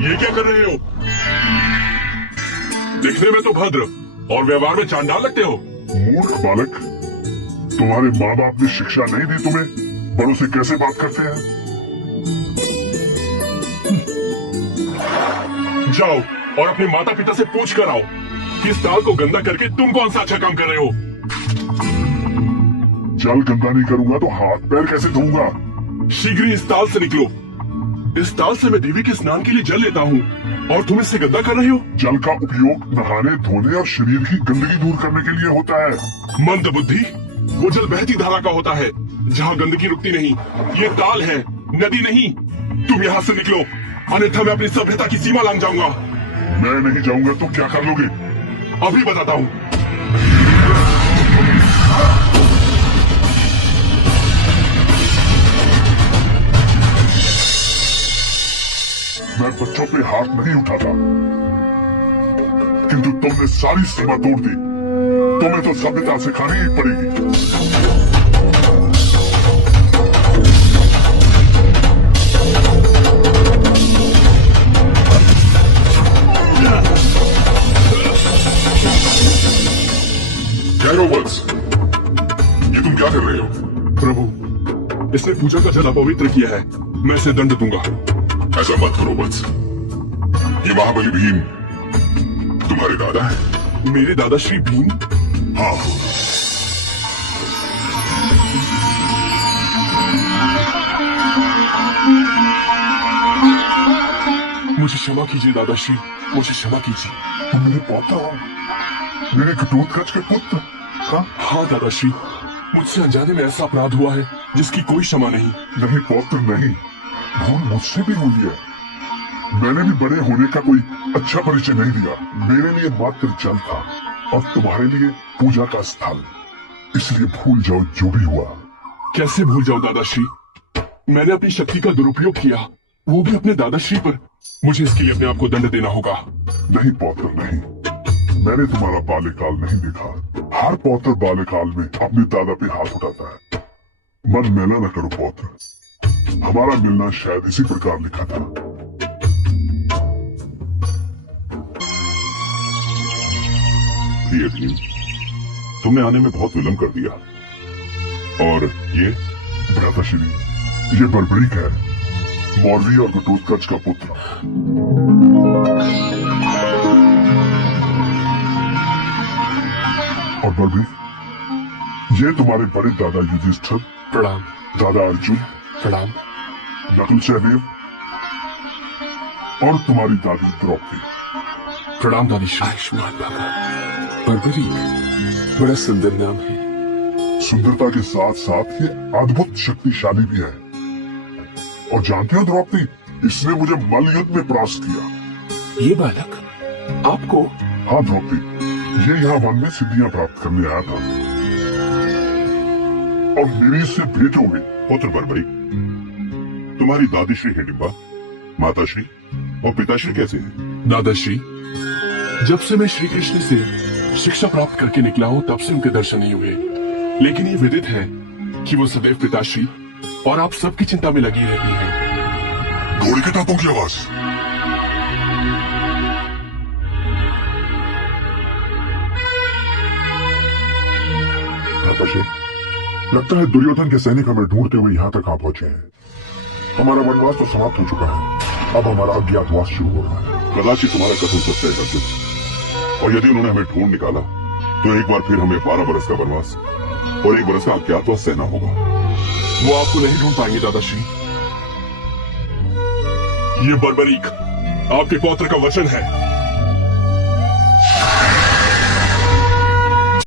ये क्या कर रहे हो? दिखने में तो भद्र और व्यवहार में चांडाल लगते हो। मूर्ख बालक, तुम्हारे माँ बाप ने शिक्षा नहीं दी तुम्हें, बड़ों से कैसे बात करते हैं? जाओ और अपने माता पिता से पूछ कर आओ कि इस ताल को गंदा करके तुम कौन सा अच्छा काम कर रहे हो। जल गंदा नहीं करूंगा तो हाथ पैर कैसे धोऊंगा? शीघ्र ही इस ताल से निकलो। इस ताल से मैं देवी के स्नान के लिए जल लेता हूँ और तुम इससे गंदा कर रहे हो। जल का उपयोग नहाने, धोने और शरीर की गंदगी दूर करने के लिए होता है। मंद बुद्धि, वो जल बहती धारा का होता है जहाँ गंदगी रुकती नहीं। ये ताल है, नदी नहीं। तुम यहाँ से निकलो, अन्यथा मैं अपनी सभ्यता की सीमा लांघ जाऊंगा। मैं नहीं जाऊंगा तो क्या कर लोगे? अभी बताता हूँ। मैं बच्चों पे हाथ नहीं उठाता, किंतु तुमने सारी सीमा तोड़ दी। तुम्हें तो सभ्यता सिखानी ही पड़ेगी। वत्स, ये तुम क्या कर रहे हो? प्रभु, इसने पूजा का जल अपवित्र किया है, मैं इसे दंड दूंगा। ऐसा मत करो वत्स, ये महाबली भीम तुम्हारे दादा है? मेरे दादा श्री भीम? हाँ। मुझे क्षमा कीजिए दादाश्री, मुझे क्षमा कीजिए। तुम मेरे पौत्र हो, मेरे घटोत्कच के पुत्र। हाँ दादाश्री, मुझसे अनजाने में ऐसा अपराध हुआ है जिसकी कोई क्षमा नहीं। नहीं पौत्र नहीं, भूल मुझसे भी हुई है। मैंने भी बड़े होने का कोई अच्छा परिचय नहीं दिया। मेरे लिए मात्र जल था और तुम्हारे लिए पूजा का स्थल। इसलिए भूल जाओ जो भी हुआ। कैसे भूल जाओ दादाश्री? मैंने अपनी शक्ति का दुरुपयोग किया, वो भी अपने दादाश्री पर। मुझे इसके लिए अपने आप को दंड देना होगा। नहीं पौत्र नहीं, मैंने तुम्हारा बाल्यकाल नहीं देखा। हर पौत्र बाल्यकाल में अपने दादा पे हाथ उठाता है। मन मैला न करो पौत्र, हमारा मिलना शायद इसी प्रकार लिखा था। प्रिय भीम, तुमने आने में बहुत विलंब कर दिया। और ये भ्राताश्री, ये बर्बरीक है, मौर्वी और घटोत्कच का पुत्र। और बर्बरीक, ये तुम्हारे बड़े दादा युधिष्ठिर, प्रणाम। दादा अर्जुन, प्रणाम। नकुल सहदेव और तुम्हारी दादी द्रौपदी। प्रणाम दादीश्री। आयुष्मान भव। बर्बरीक, बड़ा सुंदर नाम है। सुंदरता के साथ साथ ये अद्भुत शक्तिशाली भी है। और जानते हो द्रौपदी, इसने मुझे मल्ल युद्ध में परास्त किया। ये बालक आपको? हाँ द्रौपदी, ये यहाँ वन में सिद्धियां प्राप्त करने आया था और मेरी इससे भेंट हो गई। पुत्र बर्बरीक, तुम्हारी दादीश्री हिडिंबा, माताश्री और पिताश्री कैसे हैं? दादाश्री, जब से मैं श्री कृष्ण से शिक्षा प्राप्त करके निकला हूँ तब से उनके दर्शन नहीं हुए। लेकिन ये विदित है कि वो सदैव पिताश्री और आप सबकी चिंता में लगी रहती हैं। घोड़े के टापों की आवाज। माताश्री, लगता है दुर्योधन के सैनिक हमें ढूंढते हुए यहाँ तक आ पहुंचे हैं। हमारा वनवास तो समाप्त हो चुका है, अब हमारा अज्ञातवास शुरू हो रहा है। कदाचित तुम्हारा कथन सत्य है अर्जुन, और यदि उन्होंने हमें ढूंढ निकाला तो एक बार फिर हमें 12 बरस का वनवास और 1 बरस का अज्ञातवास सहना होगा। वो आपको नहीं ढूंढ पाएंगे दादाश्री। ये बर्बरीक आपके पौत्र का वचन है।